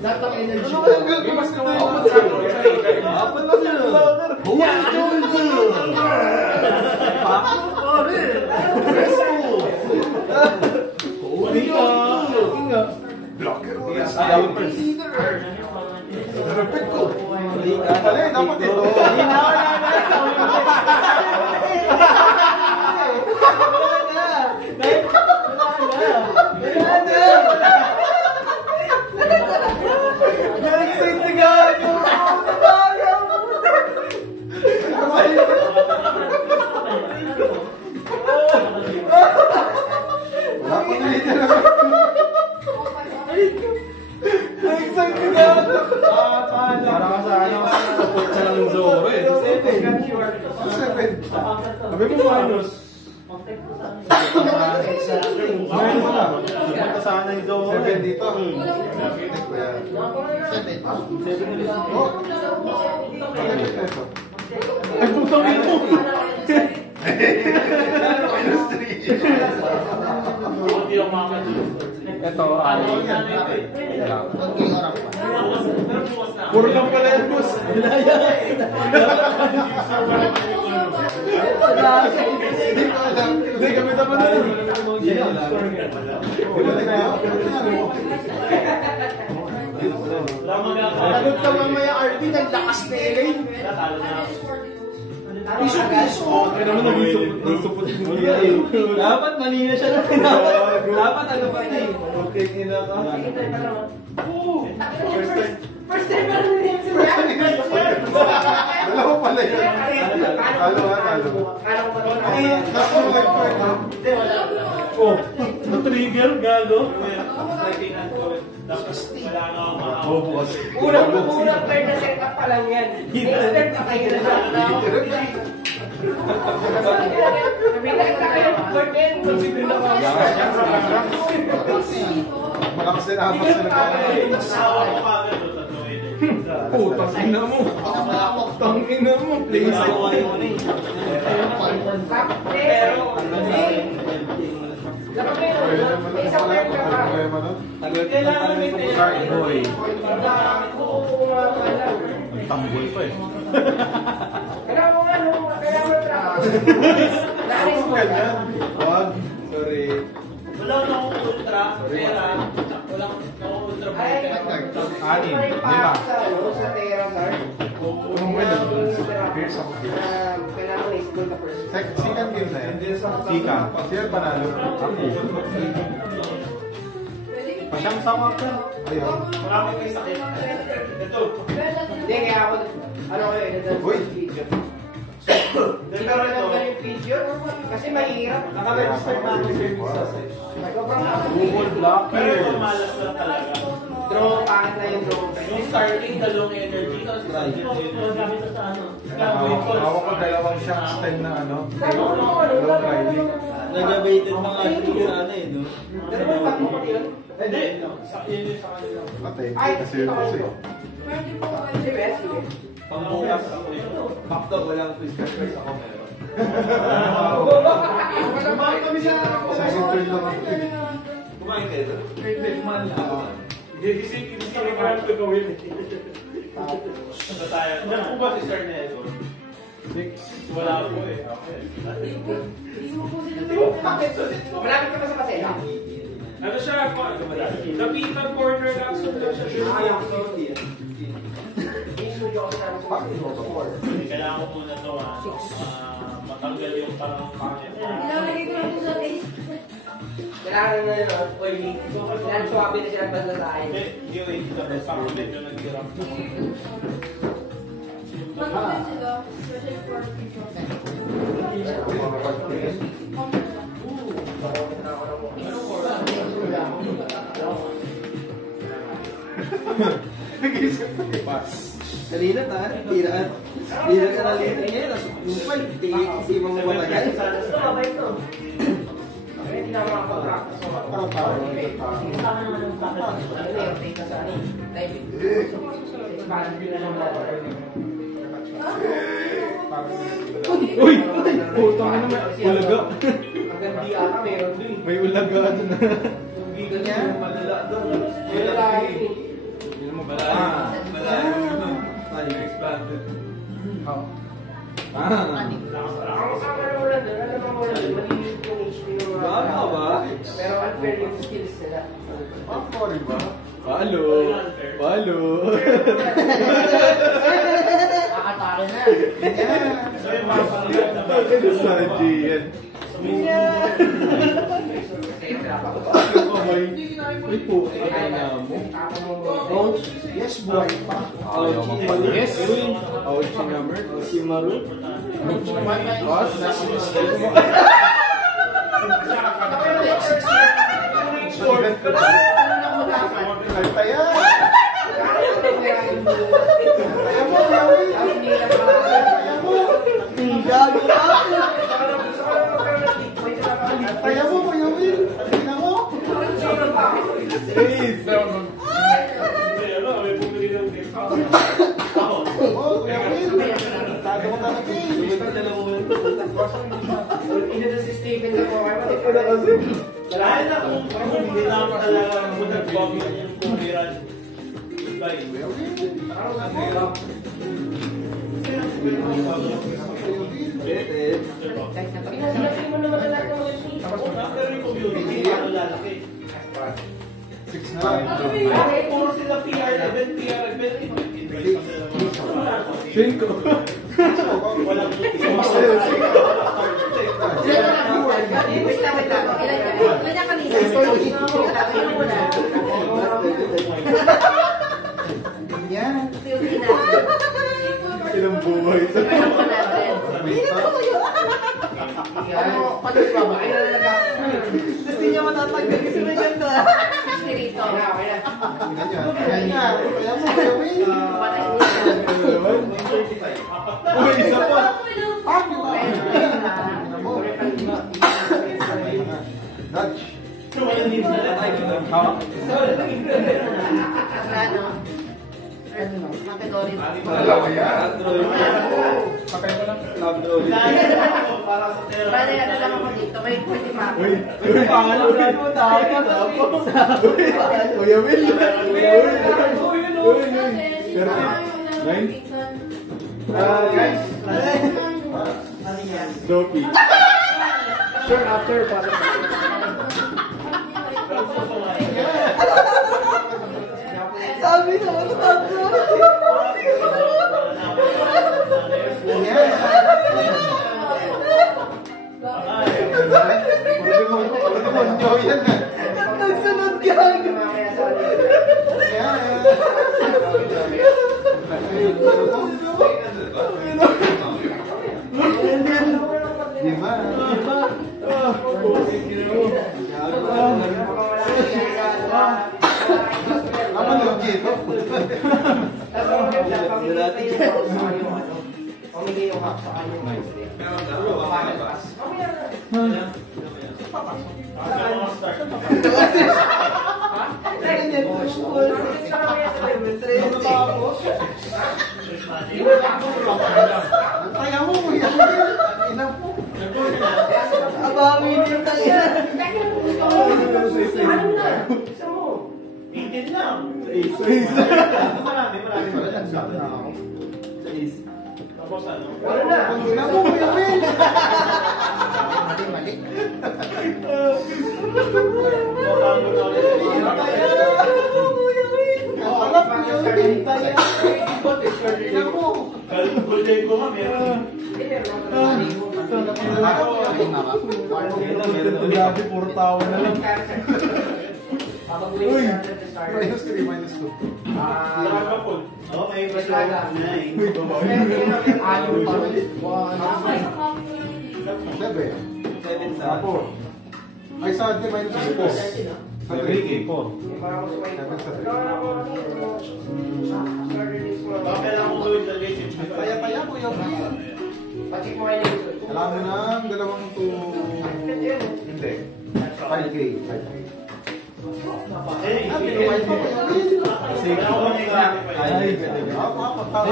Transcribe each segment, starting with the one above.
Lahat ng energy. Ano kayang gagawin? Mas naman apat lang yan. Huwag Johnson! Bakit pa rin? Presto! Huli ka! Blocker! Perfect ko! Alay, dapat ito! Sabi mo minus. Minus na. Pumunta sana yung zone. 7 dito. 7. Ay, putang ina mo. Minus 3. Ito, puro kang pala yan, boss. Hindi, kami naman na yun. Talot ka mamaya, RP, naglakas na Elaine. Piso-piso. Ay naman nag-supot mo yan. Dapat manina siya na. Dapat ano pa na eh. Okay, ina ka. First time pa rin yun si Brian. Dalawa pala yun. Halo. Oh, na-trigger, gago. Bukas. Unang turn na set up pa lang yan. Next turn na kayo na siya. Tangina mo. Tangina mo. Please. Pero, isang turn ka pa. Kailangan may boy. Ang tambol pa eh. Kailangan mo nga, kailangan mo Ganyan. Wag. Sorry. Wala na akong ultra, pera, wala akong ultra. Anim. 5. Sa Terra, sir. Kung may nag-pierce ako. Kailangan mo i-school ka first. Second game na yan. Sika. Sino panalo? Ako. Pasyang-sama ka. Ayun. Marami kayo sakit. Ito. Hindi, kaya ako, ano kayo, Uy. video. Hindi ko rin yung video, kasi mahirap. Naka-register pa ako sa Google Blocker. Pero malas lang talaga. Draw, pangit na yung draw. Yung starting, dalawang energy. Tapos gamit na sa ano. Hawak ko dalawang siyang style na ano. Dalawang riding. Nag-abated mga ito sa ano eh, no? Dalawang tatlo pa yun? Hindi. Yun yung sa kanila. Patay. Ay, Kasi yun kasi. sige, sige. Pangbukas ako yun. Bakto, walang physical first ako meron. Kumain kami sa... Second turn lang ako. Kumain kayo doon? Hindi, kumain ako. Gising kami parang ito gawin. Ano tayo? Ano po ba si Sir Nelson? Wala po eh. Malapit ka pa sa pasela? Ano siya? Lapitan corner lang. Kailangan ko muna ito matanggal yung parang pangit. Nilalagay ko lang sa face. Kailangan na yun, oily. Kailangan swabe na siya basta sa akin. Hindi, wait. Tapos ako medyo nag-hirap. Magkakalit sila, especially for people. Kanina tayo, tiraan. Tira ka na lito niya, yung pal, kasi mong matagal. Ito, mabay ito. Hindi na makapag-rock. Parang tao. Uy! Putang na naman, ulaga. Magandi ata, meron din. May ulaga na. Yung bigo niya, Malala doon. yung lalaki. Hindi mo unfair yung skills nila. Sorry ba? Palo. Palo. Nakatake na. So yung mga pangalaman naman. Ano sa Gian? May po. Kaya mo. Coach, yes boy. Ayaw magpalis. Ouch number. Si Maru. Boss. Kaya. Kaya mo, Yawi. Kaya mo. Gago ka. Kaya mo, Yawi. Tingnan mo. Please. May bumili ng gift. Oh, Yawi. Tago mo talaga eh. Ina na si Steven na po. Dahil na kung hindi na ako talaga kung nag-comment yung kumiran. Bye. Pinasalaki mo naman talaga ng mga cheese. Pero yung community, ano lalaki. 6 na lang. Okay, puro sila PR event, PR event. Invite pa sila. 5. Walang Ilan niya kanina? Yan. Ilang buhay. Gusto niya matatanggal kasi may ganda. Espiritu. Kaya mo, Yawi. Uy, isa pa. Dutch. So, walang needs na tayo. Category. Dalawa yan. Sakay mo lang. Love Para sa tera. Bale, ano lang ako dito. May 45. Uy, pangalan mo. Tawag ka. Kuya Will. Kuya Will. Pero, 9. Guys. Dopey. Sure, after. Sabi na ako tatlo. Yes. Pwede mo enjoy yan eh. Nagsunod ka. Apa yung dito? Pamigay yung hack sa kanya. Kaya mo, kuya. Ina po. Abawi niyo tayo. Bitin lang. Marami. Tapos ano? Ina mo, kuya Will. Alam ko yung bintaya. Ina mo. Good day ko nga, meron. Grabe, puro tawa na lang. Uy! Minus 3, minus 2. Lahat pa po. Oo, may baso. Nine. Seven. 7 sa Apo. Ay, sa atin, minus 4. Sa 3. 4. Bakit lang kung gawin sa relationship? Paya-paya mo yung Pacheck mo kayo yung alam mo na, dalawang 2. Hindi. 5K. 5K. Eh, Pinuway mo kuya Will. sige ako na exact. Ay,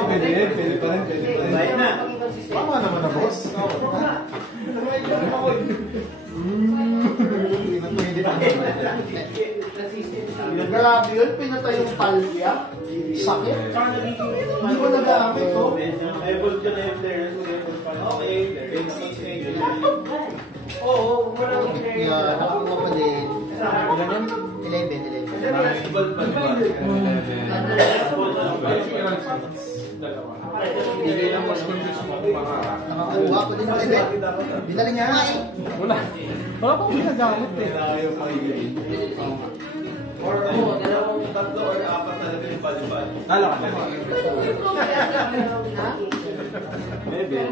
pwede pa rin. Bayan na. Tama naman na, boss. Grabe yun, pinatay yung palya. Sakit. Hindi ko nagamit to. Able ka na yung players. Okay. Oo, walang Yeah, ako pa din. Volleyball pa, di ba? Hindi lang mas confused mo mga... Nakakuha ko din ng event. Binali niya nga eh. Wala. Wala pang ginagamit eh. Or dalawang Tatlo or apat talaga yung volleyball. Kala ka na. Maybe.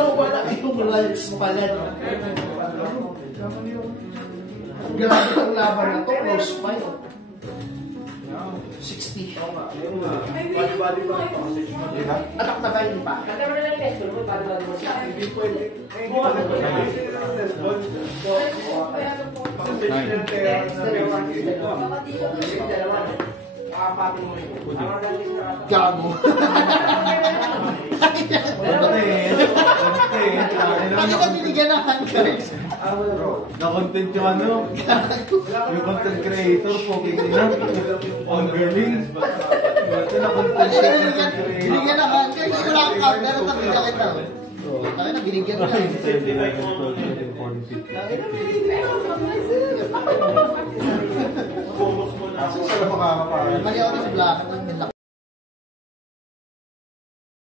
So, wala yung lights pala. Grabe ang laban na to, close fight. 60. Anak na ba yun pa? Kaya mo na lang test mo, para mo siya. Hindi pwede. Gago. Ano ka binigyan ng handcards? Na-content yung ano, yung content creator, poking ina, on girling. Ito na-content yung content creator. Binigyan ng handcards. Hindi wala kang counter. Ang binigyan kita. Kaya na binigyan mo lang. Saan makakapaan? Mali ako sa black.